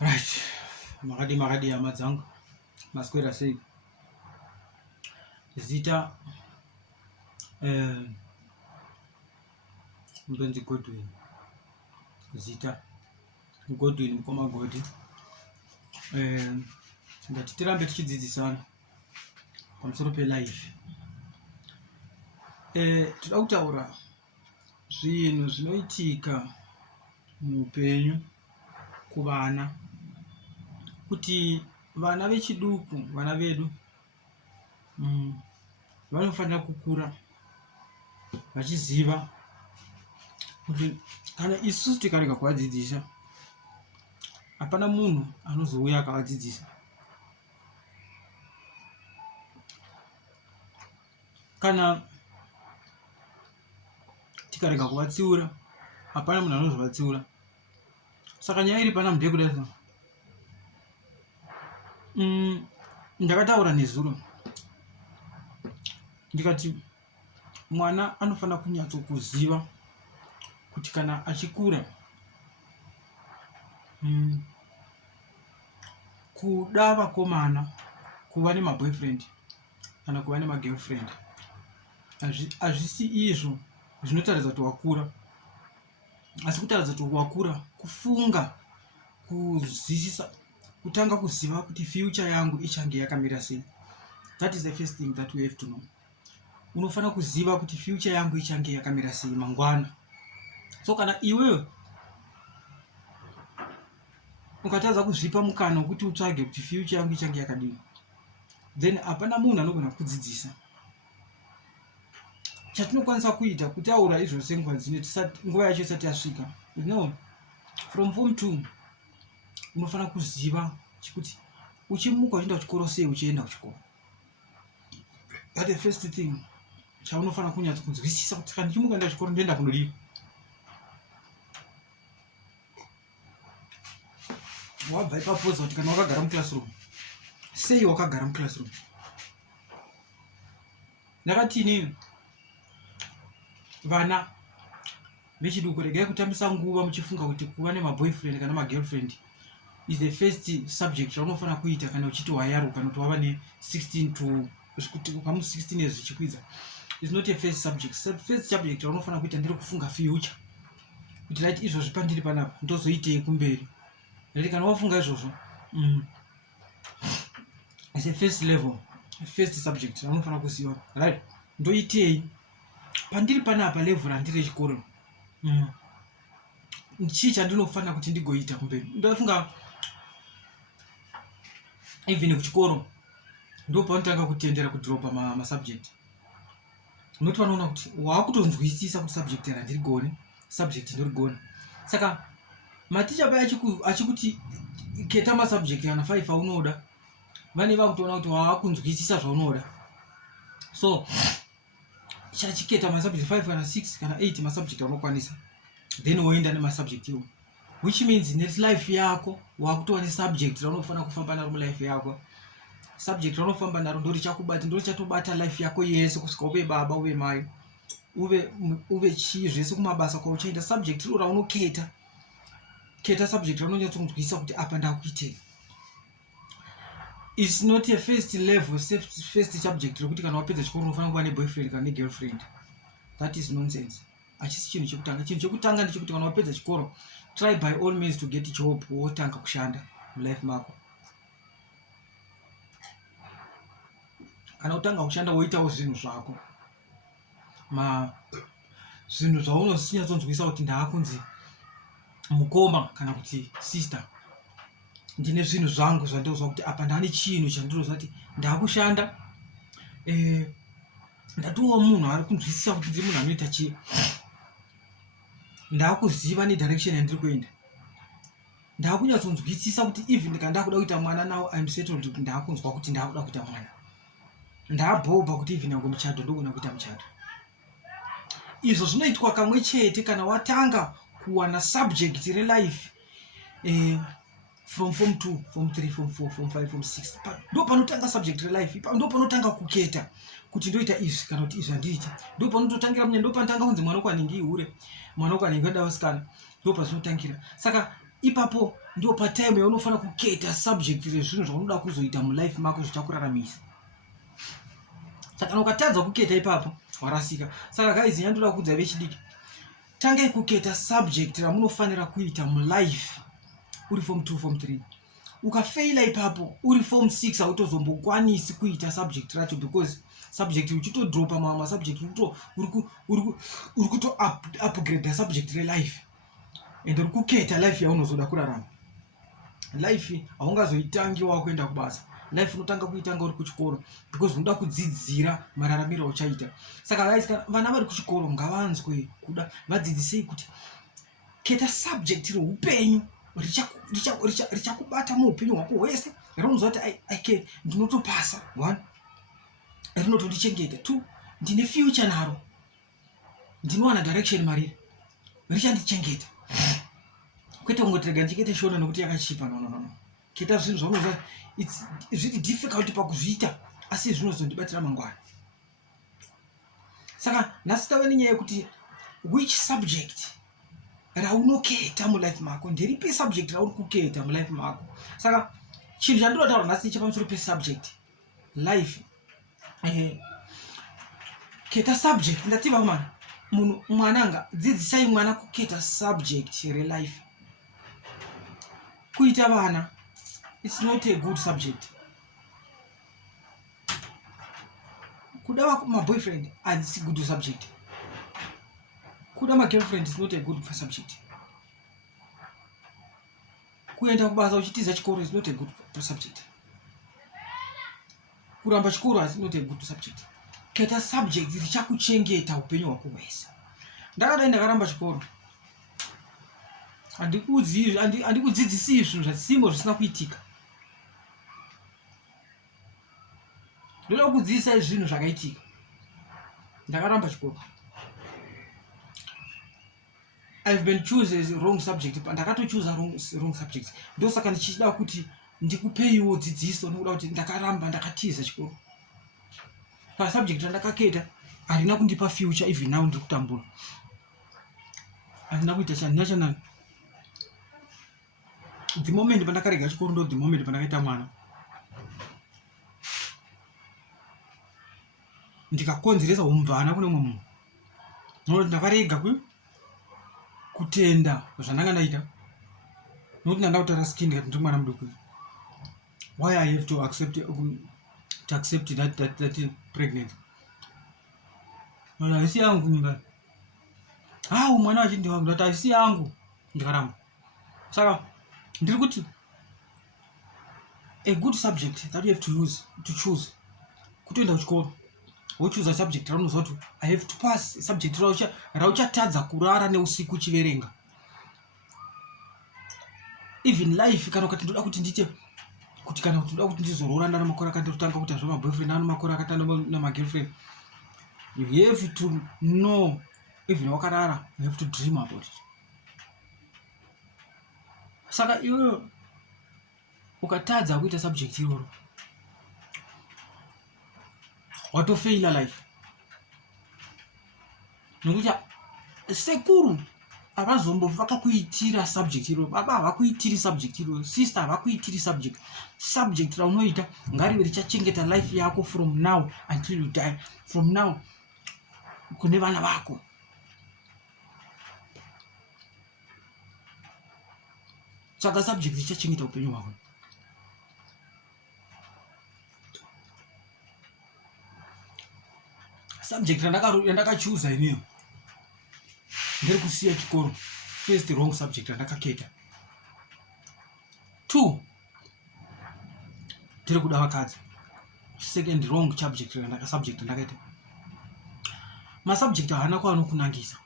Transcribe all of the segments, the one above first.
Right. Makadi hama dzangu maswera sei. Zita mudonzi Godwin. Zita Godwin mukoma Godi. Ngati tirambe tichidzidzisana pamusoro pelife. Toda kutaura zvinhu zvinoitika muupenyu kuvana, kuti vana vechiduku, vana vedu vanofanira kukura vachiziva kuti kana isusu tikarega kuvadzidzisa, hapana munhu anozouya akavadzidzisa. Kana tikarega kuvatsiura, hapana munhu anozovatsiura. Saka nyaya iri pana ndeyekuda ndakataura nezuro ndikati mwana anofanira kunyatsokuziva kuti kana achikura kuda vakomana, kuva nemaboyfriend kana kuva nemagirlfriend hazvisi izvo zvinotaridza kuti wakura, asi kutaridza kuti wakura kufunga, kuzwisisa, kutanga kuziva kuti future yangu ichange yakamira sei. That is the first thing that we have to know. Unofanira kuziva kuti future yangu ichange yakamira sei mangwana. So kana iwewe ukatadza kuzvipa mukana wekuti utsvage kuti future yangu ichange yakadini, then hapana munhu anogona kudzidzisa. Chatinokwanisa kuita kutaura izvose nguva yacho isati yasvika. From form 2 unofanira kuziva kuti uchimuka uchienda kuchikoro sei uchienda kuchikoro. That the first thing chaunofanira kunyatsa kunzwisisa kuti kana ndichimuka kuenda kuchikoro ndoenda kunodii. Wabva ipapoza kuti kana wakagara muclassroom, sei wakagara muclassroom. Ndakati inini vana vechiduku, regai kutambisa nguva muchifunga kuti kuva nemaboyfriend kana magirlfriend is the first subject chaunofanira kuita kana uchiti wayaruka, kana kuti wava ne16 to kamu 16 years zvichikwidza. Is not a first subject. First subject chaunofanira kuita ndiri kufunga future, kuti right izvozvi pandiri panapa ndozoitei kumberi. Reti kana wafunga izvozvo is a first level, first subject chaunofanira kuziva, right, ndoitei pandiri panapa level randiri rechikoro. Chii chandinofanira kuti ndigoita kumberi. Ndofunga even kuchikoro ndo panotanga kutendera kudropa masubject. Noti vanoona kuti wakutonzwisisa kuti subject randirigone, subject ndorigone. Saka maticha paya achikuti keta masubject kana 5 aunoda, vane vakutoona kuti wakunzwisisa zvaunoda. So chachiketa masubject 5 kana 6 kana 8 masubject aunokwanisa, then woenda nemasubject iwo, which means nelife yako wakutova nesubject raunofanira kufamba naro mulife yako. Subject raunofamba naro ndorichatobata life yako yese kusvika uve baba, uve mai, uve chii zvese kumabasa kwauchaenda. Subject iro raunoketa, keta subject raunonyatsokunzwisisa kuti apa ndakuitei. It's not a first level, first subject rekuti kana wapedza chikoro unofanira kuva neboyfriend kana negirlfriend. That is nonsense. Hachisi chinhu chekutanga. Chinhu chekutanga ndechekuti kana wapedza chikoro, try by all means to get a job, wotanga kushanda mulife mako. Kana utanga kushanda woitawo zvinhu zvako, zvinhu zvaunosinyatsokunzwisisa kuti ndaakunzi mukoma kana kuti sister, ndine zvinhu zvangu zvandinozwa kuti apa ndane chinhu chandinozwa kuti ndaakushanda, ndatowa munhu ari kunzwisisa kuti ndiri munhu anoita chii, ndaakuziva nedirection yandiri kuenda, ndaakunyatsonzwisisa kuti even kana ndakuda kuita mwana now I'm settled, kuti ndaakunzwa kuti ndaakuda kuita mwana, ndaabhobha kuti even yangu muchado ndogona kuita muchado. Izvo zvinoitwa kamwe chete kana watanga kuwana subject relife from form 2, form 3, form 4, form 5, form 6. Ndo panotanga subject relife, ndo panotanga kuketa kuti ndoita izvi kana kuti izvi handiiti. Ndo panototangira munya, ndo panotanga kunzi mwana kwaningi ihure, mwana kwaningi wenda wasikana, ndo pazvinotangira. Saka ipapo ndio patime yaunofana kuketa subject rezvinhu zvaunoda kuzoita mulife mako zvichakuraramisa. Saka ukatadza kuketa ipapo warasika. Saka guys, nyandoda kudza vechidiki, tangai kuketa subject ramunofanira kuita mulife uri form 2 form 3. Ukafaila ipapo uri form 6 autozombokwanisi kuita subject racho, because subject uchitodropa mamwe subject uri kuto upgrade subject relife, and uri kuketa life yaunozoda kurarama. Life haungazoitangi wakuenda kubasa, life unotanga kuitanga uri kuchikoro, because unoda kudzidzira mararamiro auchaita. Saka guys, vana vari kuchikoro ngavanzwe kuda vadzidzisei kuti keta subject reupenyu richakubata muupenyu hwako hwese, raunoziva kuti ndinotopasa 1, rinotondichengeta 2, ndine future naro, ndinowana direction mariri, richandichengeta. Kwete kungotirega ndichikete shona nokuti yakachipa, no. Keta zvinhu zvaunoziva it's really difficult pakuzviita, asi zvinozondibatira mangwana. Saka nhasi tave nenyaya yekuti which subject raunoketa mulife mako, nderipi subject rauri kuketa mulife mako. Saka chinhu chandinotaura nhasi chapamusoro pesubject life, keta subject. Ndativa mana munhu mwananga dzidzisai mwana kuketa subject relife. Kuita vana it's not a good subject. Kuda maboyfriend handisi good subject. Kuda magirlfriend is not a good subject. Kuenda kubasa uchitiza chikoro is not a good subject. Kuramba chikoro is not a good subject. Keta subject richakuchengeta upenyu hwako hwese. Ndakadai ndakaramba chikoro, handikudzidzisi zvinhu zvasimbo zvisina kuitika. Ndoda kudzidzisa zvinhu zvakaitika. Ndakaramba chikoro. I've been choosing wrong subject. Ndakatochoose wrong subject. Ndosaka ndichida kuti ndikupeiwo dzidziso nokuda kuti ndakaramba ndakatiza chikoro. Subject randakaketa harina kundipa future, even now ndiri kutambura. Handina kuita chanachana. The moment pandakarega chikoro ndo the moment pandakaita mwana. Ndikakonzeresa umvana kune mumwe munhu. Nokuti ndakarega kutenda zvandanga ndaita. Nokuti ndanga kutaura skin kuti ndiri mwana muduku. Why I have to accept that pregnant. Haisi yangu mimba. Mwana wachindi wangu ndati haisi yangu. Ndikaramba. Saka ndiri kuti a good subject that you have to choose. Kutoenda kuchikoro wochoose subject raunoziva kuti I have to pass subject rauchatadza kurara neusiku uchiverenga. Even life, kana ukati ndoda kuti ndite kuti kana kuti ndoda kuti ndizorora ndana makore akatotanga kuti zvama boyfriend ano makore akatanga na my girlfriend, you have to know, even wakarara, you have to dream about it. Saka iwe ukatadza kuita subject iroro watofaila life. Nokuti sekuru avazombo vakakuitira subject iroro, baba havakuitiri subject iroro, sister havakuitiri subject raunoita ngarive richachengeta life yako from now until you die, from now kune vana vako. Saka subject richachengeta upenyu hwako. Subject randakachoose iniyo ndiri kusiya chikoro. First, wrong subject randakaketa. 2, ndiri kuda vakadzi. Second, wrong subject randakaita. Masubject hana kwaanokunangisa.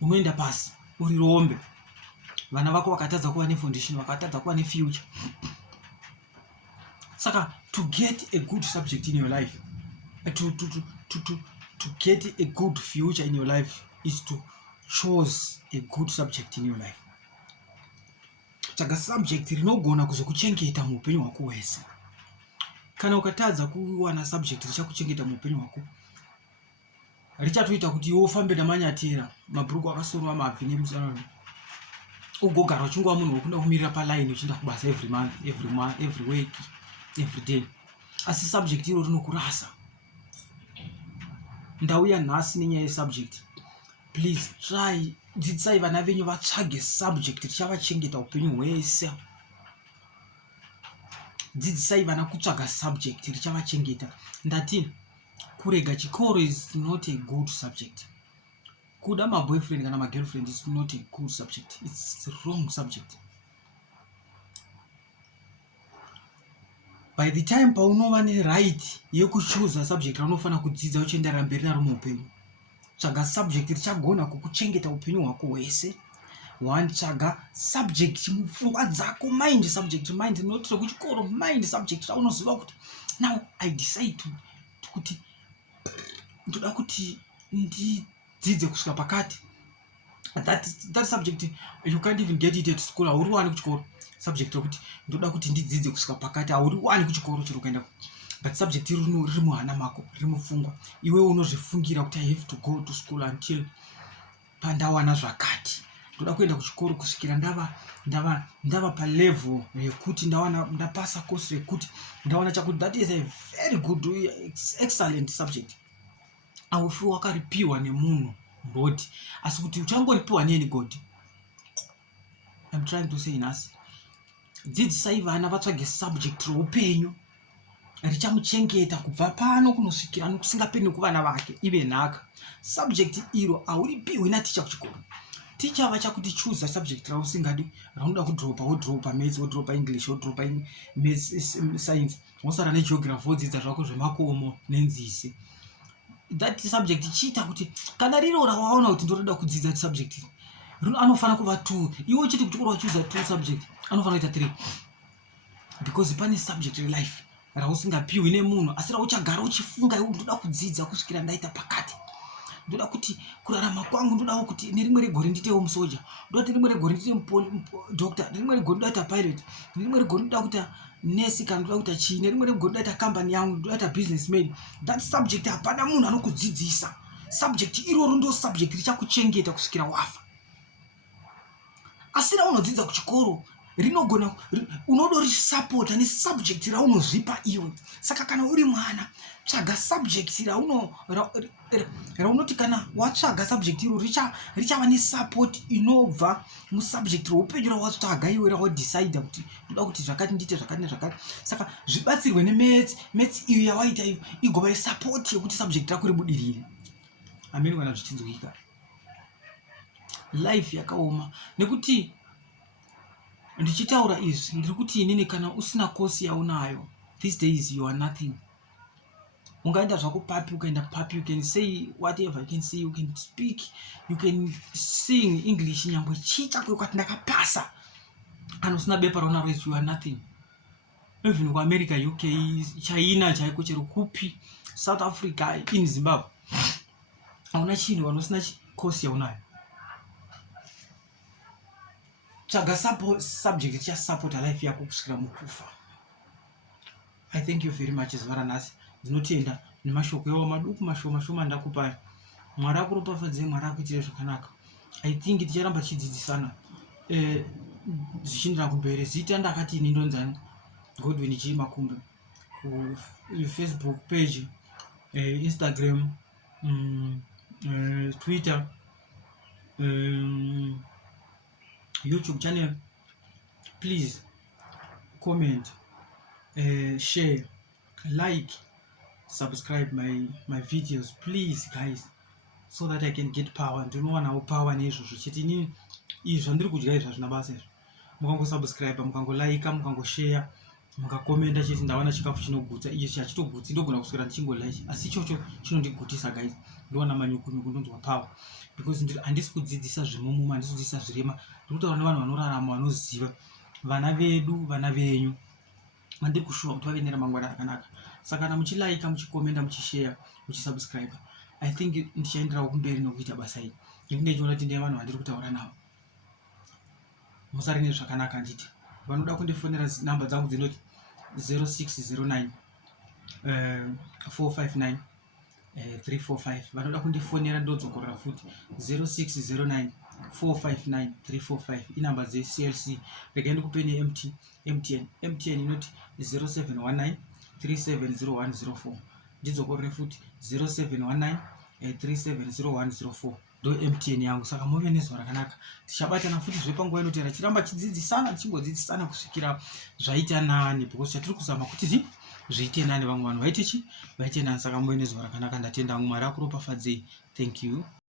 Unoenda pasi uri rombe. Vana vako vakatadza kuva nefoundation, vakatadza kuva nefuture. Saka to get a good subject in your life, to get a good future in your life, is to choose a good subject in your life. Saka subject rinogona kuzokuchengeta muupenyu hwako hwese. Kana ukatadza kuwana subject richakuchengeta muupenyu hwako, richatoita kuti iwe ufambe namanyatera, mabhuruku akasorwa mabvi nemusana. ugogara uchingova munhu wekunda kumirira paline uchienda kubasa every month, every week, every day. Asi subject iro rinokurasa. Ndauya nhasi nenyaya yesubject. Please try, dzidzisai vana venyu vatsvage subject richavachengeta upenyu hwese. Dzidzisai vana kutsvaga subject richavachengeta. Ndati kurega chikoro is not a good subject. Kuda maboyfriend kana magirlfriend is not a good subject. It's the wrong subject. By the time paunova right yekuchoose subject raunofana kudzidza uchienderera mberi naro muupenyu, tsvaga subject richagona kukuchengeta upenyu hwako hwese. Tsvaga subject mupfungwa dzako, mind subject, mind not rekuchikoro, mind subject raunoziva kuti now I decide kuti ndoda kuti ndidzidze kusvika pakati. That subject you can't even get it at school. Hauri wani kuchikoro subject rokuti ndoda kuti ndidzidze kusvika pakati, hauri wani kuchikoro chiri kuenda. But subject riri muhana mako, riri mupfungwa. Iwe unozvifungira kuti I have to go to school until pandawana zvakati. Ndoda kuenda kuchikoro kusvikira ndava palevel yekuti ndapasa course rekuti ndawana chakuti. That is a very good, excellent subject. Aufi wakaripiwa nemunhu God, asi kuti uchangoripiwa neni God. I'm trying to say nhasi, dzidzisai vana vatsvage subject roupenyu richamuchengeta kubva pano kunosvikira nokusingaperi nekuvana vake ive nhaka. Subject iro hauripiwi naticha kuchikoro. Ticha vachakuti choose subject rausingadi, raunoda kudropa, wodropa maths, wodropa English, wodropa science, wosara negeography, wodzidza zvako zvemakomo nenzisi. That subject chiita kuti kana riro rawaona kuti ndoda kudzidza subject rino anofana kuva 2. Iwe chiti kuchikoro wachoose 2 subject, anofana kuita 3, because pane subject relife rausingapiwi nemunhu, asi rauchagara uchifunga iwe ndoda kudzidza kusvikira ndaita pakati. Ndoda kuti kurarama kwangu ndodawo kuti nerimwe regore nditewo musoja, ndoda kuti rimwe regore ndite doctor, nerimwe regore ndoda kuita pilot, nerimwe regore ndoda kuita nurse kana ndoda kuita chii, nerimwe regore ndoda kuita company yangu, ndoda kuita businessman. That subject hapana munhu anokudzidzisa. Subject iroro ndo subject richakuchengeta kusvikira wafa. Asi raunodzidza kuchikoro rinogona unodori support ne subject raunozvipa iwe. Saka kana uri mwana, tsvaga subject raunoti kana watsvaga subject iro richava ne support inobva musubject roupenyu rawatsvaga iwe, rawadecide kuti ndoda kuti zvakati ndite zvakati nezvakati. Saka zvibatsirwe nemaths iyo yawaita iyo igova yesupport yekuti subject rako ribudirire. Ameni kana zvichinzwika. Life yakaoma nekuti ndichitaura izvi ndiri kuti inini kana usina course yaunayo these days you are nothing. Ungaenda zvako papi, ukaenda papi, you can say whatever, you can say, you can speak, you can sing English nyangwe chicha kwekati ndakapasa. Kana usina bepa raunaro you are nothing. Even kuAmerica, UK, China chaiko chero kupi, South Africa, in Zimbabwe, hauna chinhu vanosina course yaunayo. Tsvaga subject richasupport life yako kusvikira mukufa. I thank you very much zuva ranhasi. Ndinotenda nemashoko ewo maduku mashoma ndakupa. Mwari akuropafadzei, Mwari akuitire zvakanaka. I think ticharamba tichidzidzisana zvichiendera kumberi. Zita ndakati ini ndonzani Godwin G Makumbe, ku Facebook page, Instagram, Twitter, YouTube channel. Please comment, share, like, subscribe my videos, please guys, so that I can get power. Ndinowana power nezvozvo chete ini izvi zvandiri kudya izvi hazvina basa izvi. Mukangosubscribe, mukangolike, mukangoshare, mukakomenda chete ndawana chikafu chinogutsa. Ichi hachitogutsi, ndogona kuswera ndichingodya ichi, asi ichocho chinondigutisa guys. Ndowana manyuku-nyuku, ndonzwa power, because handisi kudzidzisa zvimumuma, handisi kudzidzisa zvirema. Ndiri kutaura nevanhu vanorarama, vanoziva, vana vedu, vana venyu, vandiri kushuva kuti vave neramangwana rakanaka. Saka kana muchilike, muchikomenda, muchishare, muchisubscribe, I think ndichaenderawo kumberi nokuita basa iri. Ndinenge ndichiona kuti ndine vanhu vandiri kutaura navo. Musari nezvakanaka nditi. Vanoda kundifonera namba dzangu dzinoti 0609 459 345. Vanoda kundifonera ndodzokorera futi 0609 459 inamba dzeCLC. Regai ndikupeni MTN inoti 0719 370104 ndidzokorere futi 0719 370104 ndo MTN yangu. Saka muve nezuva rakanaka, tichabatana futi zvepanguva inotera chiramba chidzidzisana tichingodzidzisana kusvikira zvaita nani, because chatiri kuzama kuti zviite nani vamwe vanhu vaite nani. Saka muve nezuva rakanaka. Ndatenda Mwari akuropafadzei. Thank you.